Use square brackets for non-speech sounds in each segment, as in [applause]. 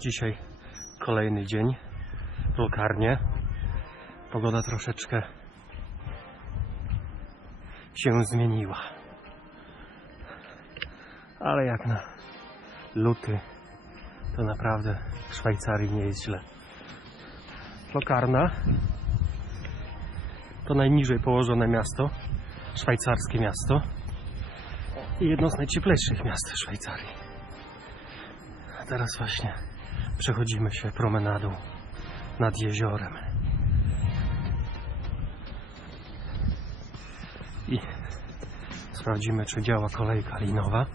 Dzisiaj kolejny dzień w lokarnie. Pogoda troszeczkę się zmieniła. Ale jak na luty, to naprawdę w Szwajcarii nie jest źle. Lokarna to najniżej położone miasto, szwajcarskie miasto i jedno z najcieplejszych miast w Szwajcarii. A teraz właśnie przechodzimy się promenadą nad jeziorem. I sprawdzimy, czy działa kolejka linowa.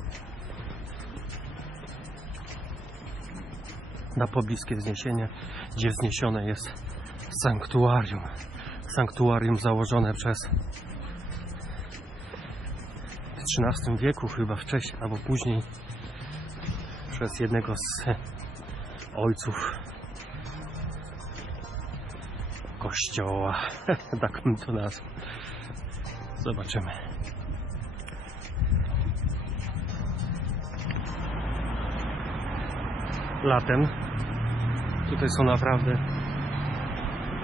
Na pobliskie wzniesienie, gdzie wzniesione jest sanktuarium. Sanktuarium założone przez w XIII wieku, chyba wcześniej albo później, przez jednego z ojców kościoła. [laughs] tak bym to nazwał. Zobaczymy. Latem tutaj są naprawdę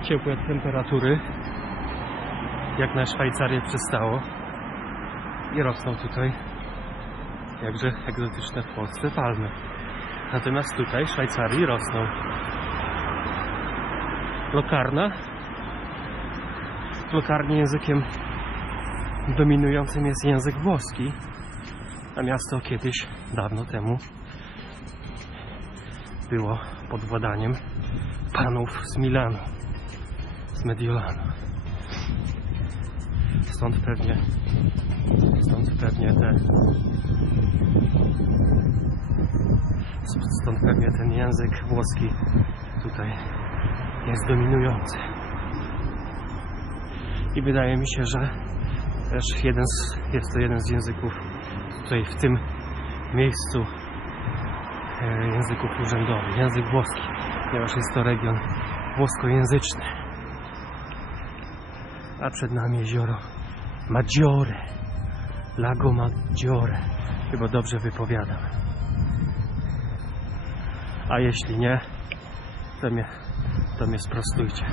ciepłe temperatury, jak na Szwajcarię przystało. I rosną tutaj jakże egzotyczne w Polsce palmy. Natomiast tutaj w Szwajcarii rosną. Lokarna. W lokarnie językiem dominującym jest język włoski, a miasto kiedyś, dawno temu, było pod władaniem panów z Milanu, z Mediolanu. Stąd pewnie, stąd pewnie te Stąd pewnie ten język włoski tutaj jest dominujący. I wydaje mi się, że też jeden z, jest to jeden z języków tutaj w tym miejscu języków urzędowych, język włoski, ponieważ jest to region włoskojęzyczny. A przed nami jezioro Maggiore, Lago Maggiore, chyba dobrze wypowiadam. A jeśli nie, to mnie, to mnie sprostujcie.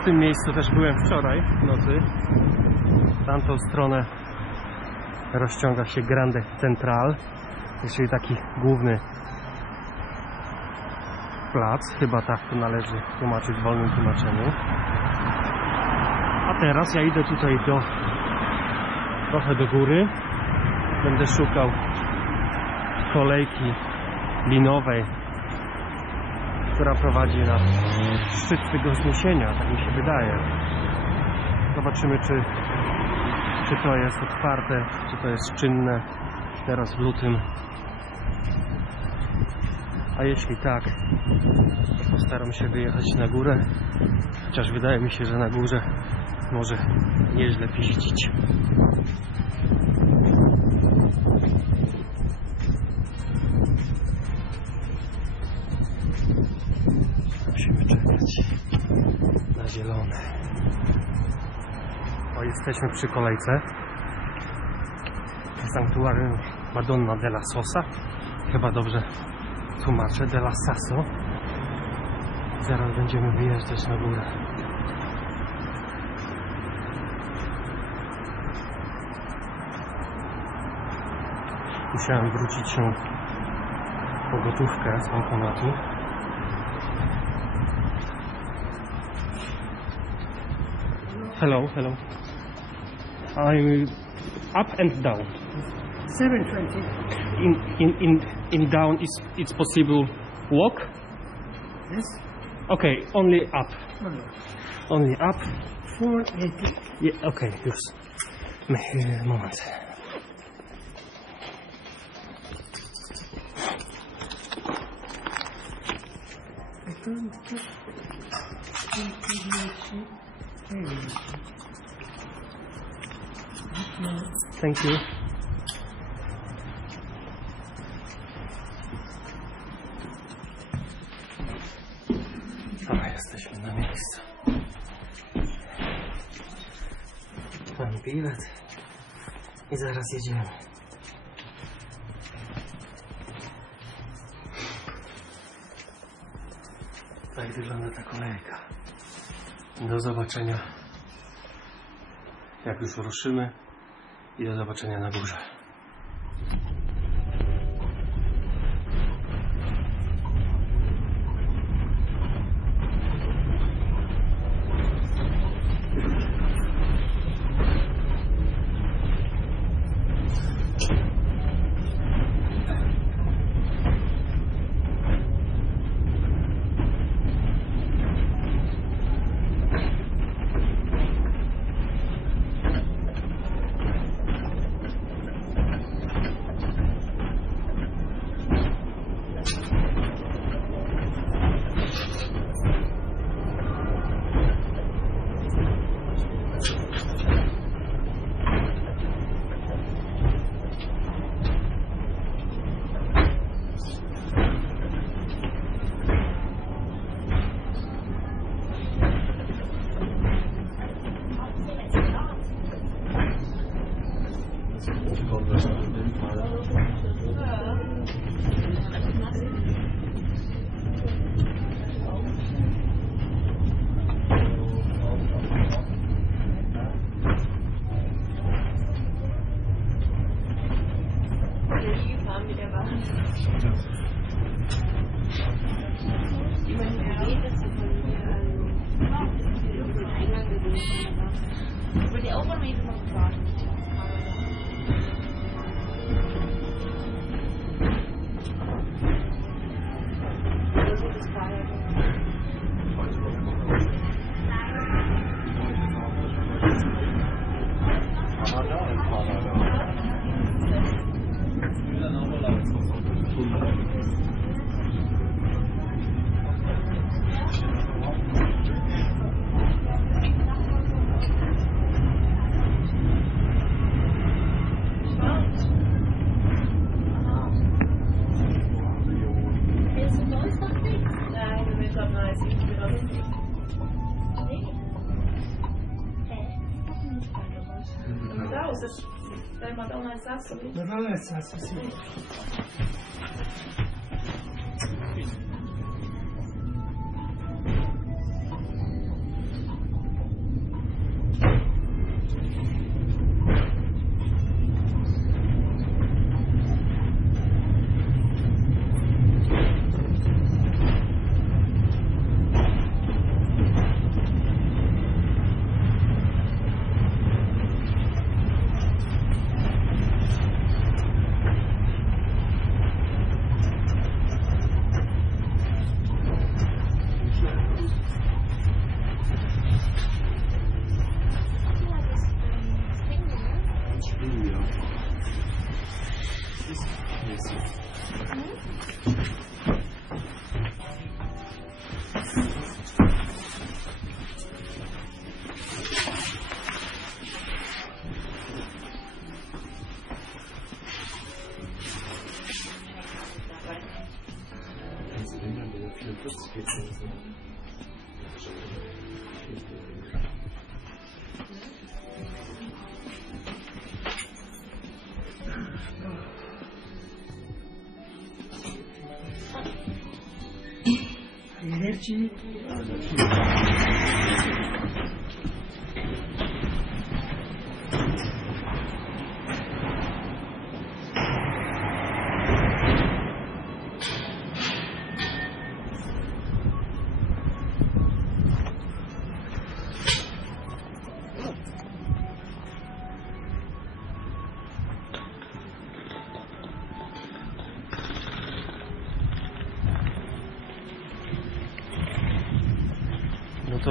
W tym miejscu też byłem wczoraj w nocy. W tamtą stronę rozciąga się Grande Central, czyli taki główny plac. Chyba tak to należy tłumaczyć w wolnym tłumaczeniu. A teraz ja idę tutaj do trochę do góry. Będę szukał kolejki linowej, która prowadzi na szczyt tego wzniesienia, tak mi się wydaje. Zobaczymy, czy, czy to jest otwarte, czy to jest czynne teraz w lutym. A jeśli tak, to postaram się wyjechać na górę, chociaż wydaje mi się, że na górze może nieźle piździć. Musimy czekać na zielone. O, jesteśmy przy kolejce. Sanktuarium Madonna della Sosa. Chyba dobrze tłumaczę. Della Sasso. Zaraz będziemy wyjeżdżać na górę. Musiałem wrócić się po gotówkę z bankomatu. Hello, hello. I'm up and down. 720. In in in in down is it's possible walk. Yes. Okay, only up. Only. Only up. 480. Yeah, okay, już. Moment. Thank you. I zaraz jedziemy. Tak wygląda ta kolejka. Do zobaczenia. Jak już ruszymy. I do zobaczenia na górze. Добавляется от соседей. No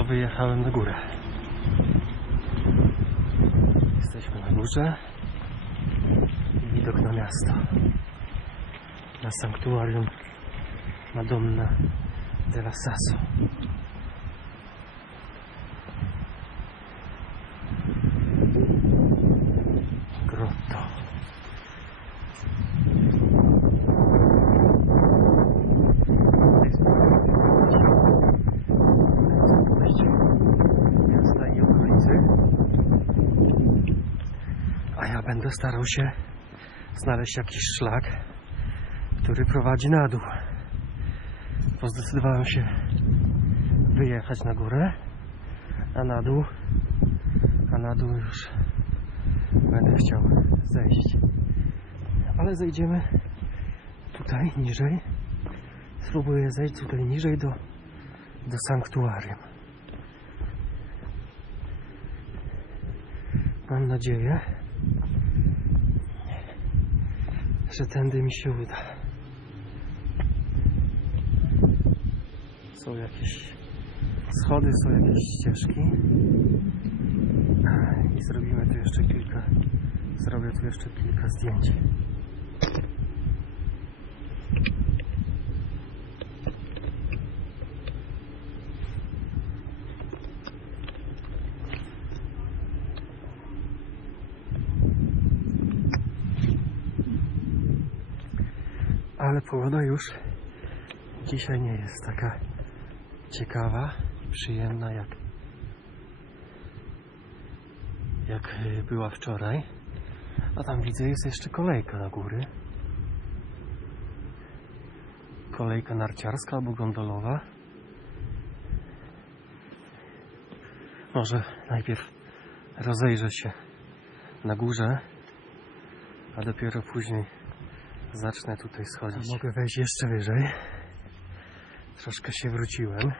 wyjechałem na górę. Jesteśmy na górze. Widok na miasto. Na sanktuarium Madonna della Sasso. Grotto. Podejście miasta i okolicy. A ja będę starał się znaleźć jakiś szlak, który prowadzi na dół. Bo zdecydowałem się wyjechać na górę, a na dół, a na dół już będę chciał zejść. Ale zejdziemy tutaj niżej. Spróbuję zejść tutaj niżej do, do sanktuarium. Mam nadzieję, że tędy mi się uda. Są jakieś schody, są jakieś ścieżki. I zrobimy tu jeszcze kilka, zrobię tu jeszcze kilka zdjęć. Ale pogoda już dzisiaj nie jest taka ciekawa i przyjemna jak jak była wczoraj. A tam widzę jest jeszcze kolejka na góry. Kolejka narciarska albo gondolowa. Może najpierw rozejrzę się na górze, a dopiero później zacznę tutaj schodzić. Mogę wejść jeszcze wyżej. Troszkę się wróciłem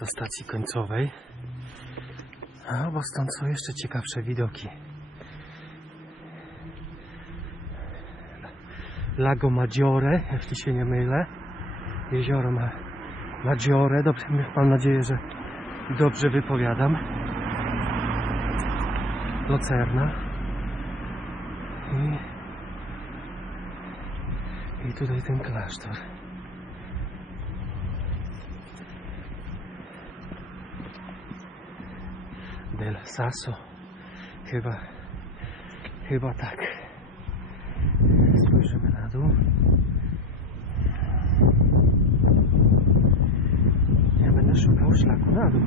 do stacji końcowej. A, bo stąd są jeszcze ciekawsze widoki. Lago Maggiore, jeśli się nie mylę. Jezioro Ma Maggiore. Dobrze, mam nadzieję, że dobrze wypowiadam. Lucerna. I, I tutaj ten klasztor. Del Sasso. Chyba, chyba tak. Spojrzymy na dół. Ja będę szukał szlaku na dół.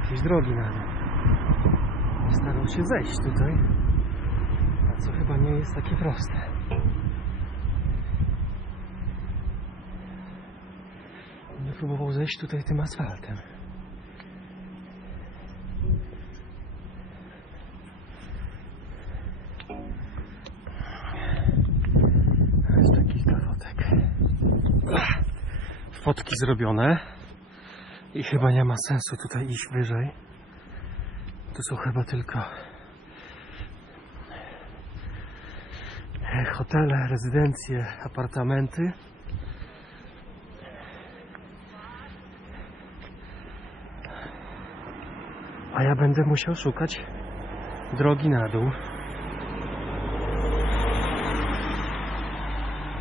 Jakiejś drogi na dół. Starał się zejść tutaj. A co chyba nie jest takie proste. Będę próbował zejść tutaj tym asfaltem. Jeszcze kilka fotek. Ach, Fotki zrobione. I chyba nie ma sensu tutaj iść wyżej. To są chyba tylko e, hotele, rezydencje, apartamenty. A ja będę musiał szukać drogi na dół.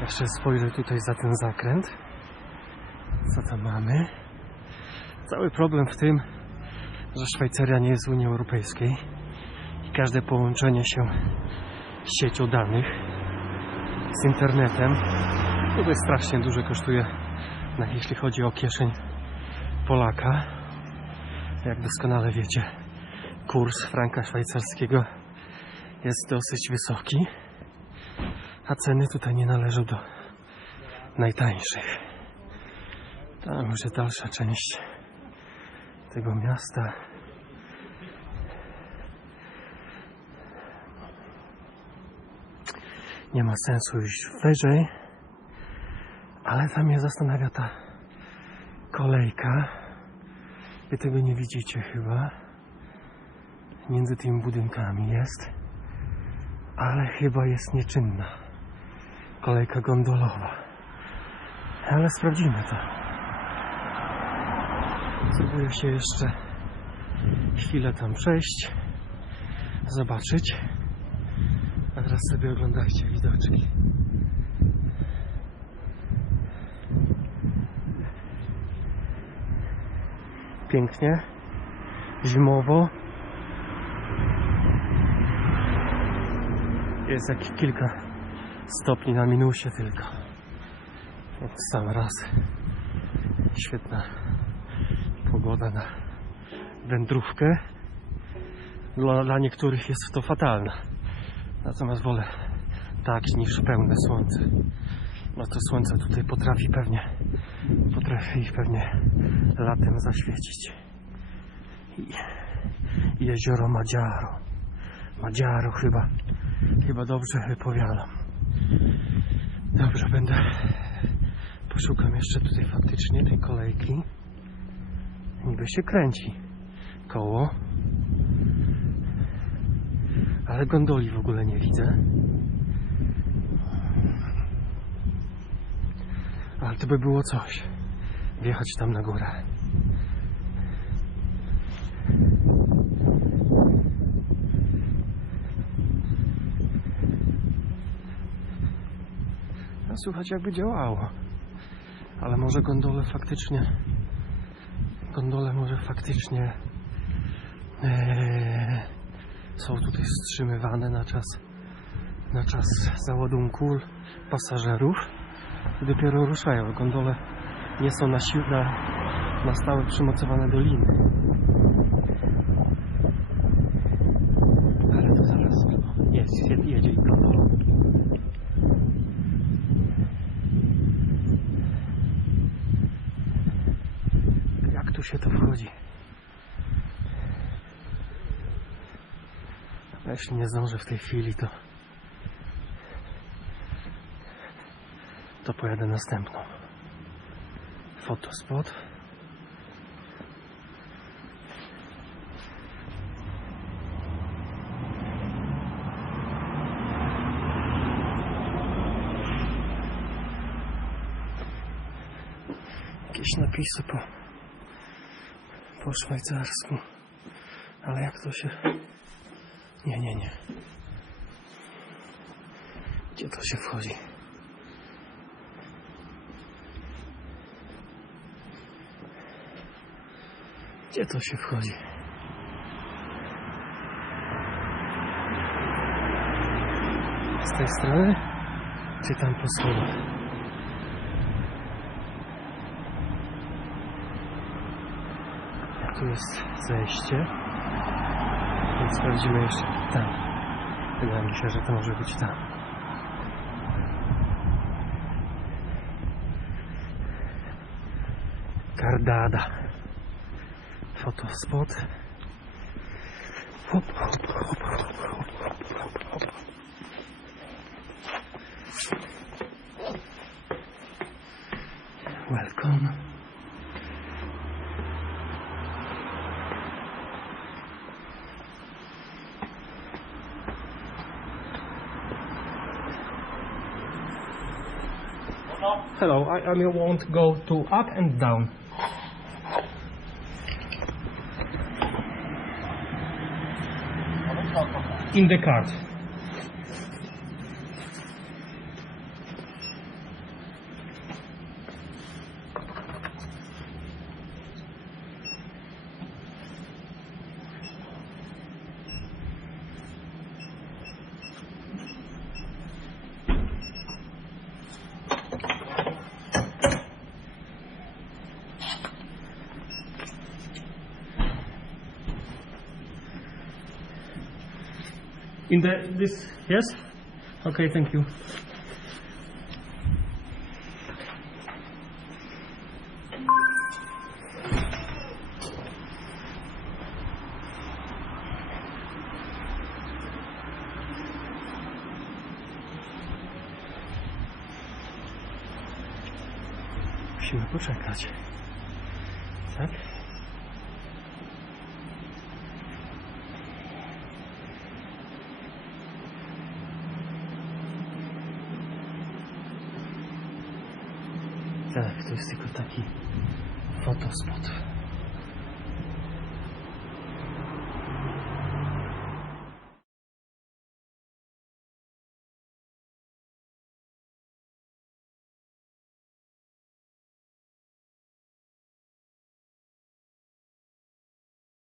Jeszcze spojrzę tutaj za ten zakręt. Co tam mamy? Cały problem w tym, że Szwajcaria nie jest w Unii Europejskiej i każde połączenie się z siecią danych, z internetem, tutaj strasznie dużo kosztuje, jeśli chodzi o kieszeń Polaka. Jak doskonale wiecie, kurs franka szwajcarskiego jest dosyć wysoki a ceny tutaj nie należą do najtańszych. Tam już jest dalsza część tego miasta. Nie ma sensu iść wyżej, ale tam mnie zastanawia ta kolejka. Wy tego nie widzicie chyba. Między tymi budynkami jest, ale chyba jest nieczynna kolejka gondolowa. Ale sprawdzimy to. Spróbuję się jeszcze chwilę tam przejść, zobaczyć. A teraz sobie oglądajcie widoczki. Pięknie, zimowo. Jest jakieś kilka stopni na minusie tylko. No, w sam raz. Świetna pogoda na wędrówkę. dla, dla niektórych jest to fatalne. Natomiast wolę tak niż pełne słońce. No to słońce tutaj potrafi pewnie, potrafi pewnie latem zaświecić. Jezioro Madziaro. Madziaro chyba, chyba dobrze wypowiadam. Dobrze, będę, poszukam jeszcze tutaj faktycznie tej kolejki. Niby się kręci koło. Ale gondoli w ogóle nie widzę. Ale to by było coś. Wjechać tam na górę. A słuchać jakby działało. Ale może gondole faktycznie. Gondole może faktycznie. Eee, są tutaj wstrzymywane na czas. Na czas załadunku pasażerów i dopiero ruszają. Gondole nie są na sił, na, stałe przymocowane do liny. Ale to zaraz jest, jed- jedzie i. Jak tu się to wchodzi? Jeśli nie zdążę w tej chwili, to to pojadę następną. Fotospot. Jakieś napisy po, po szwajcarsku. Ale jak to się... Nie, nie, nie. Gdzie to się wchodzi? Gdzie to się wchodzi? Z tej strony? Czy tam po schodach? Tu jest zejście. Więc sprawdzimy jeszcze tam. Wydaje mi się, że to może być tam. Kardada. Fotospot. Hop, hop, hop, hop, hop, hop, hop, hop. Welcome. Hello, I, I want to go to up and down. In the card. In the this yes? Okay, thank you. Musimy poczekać. Tak? spot.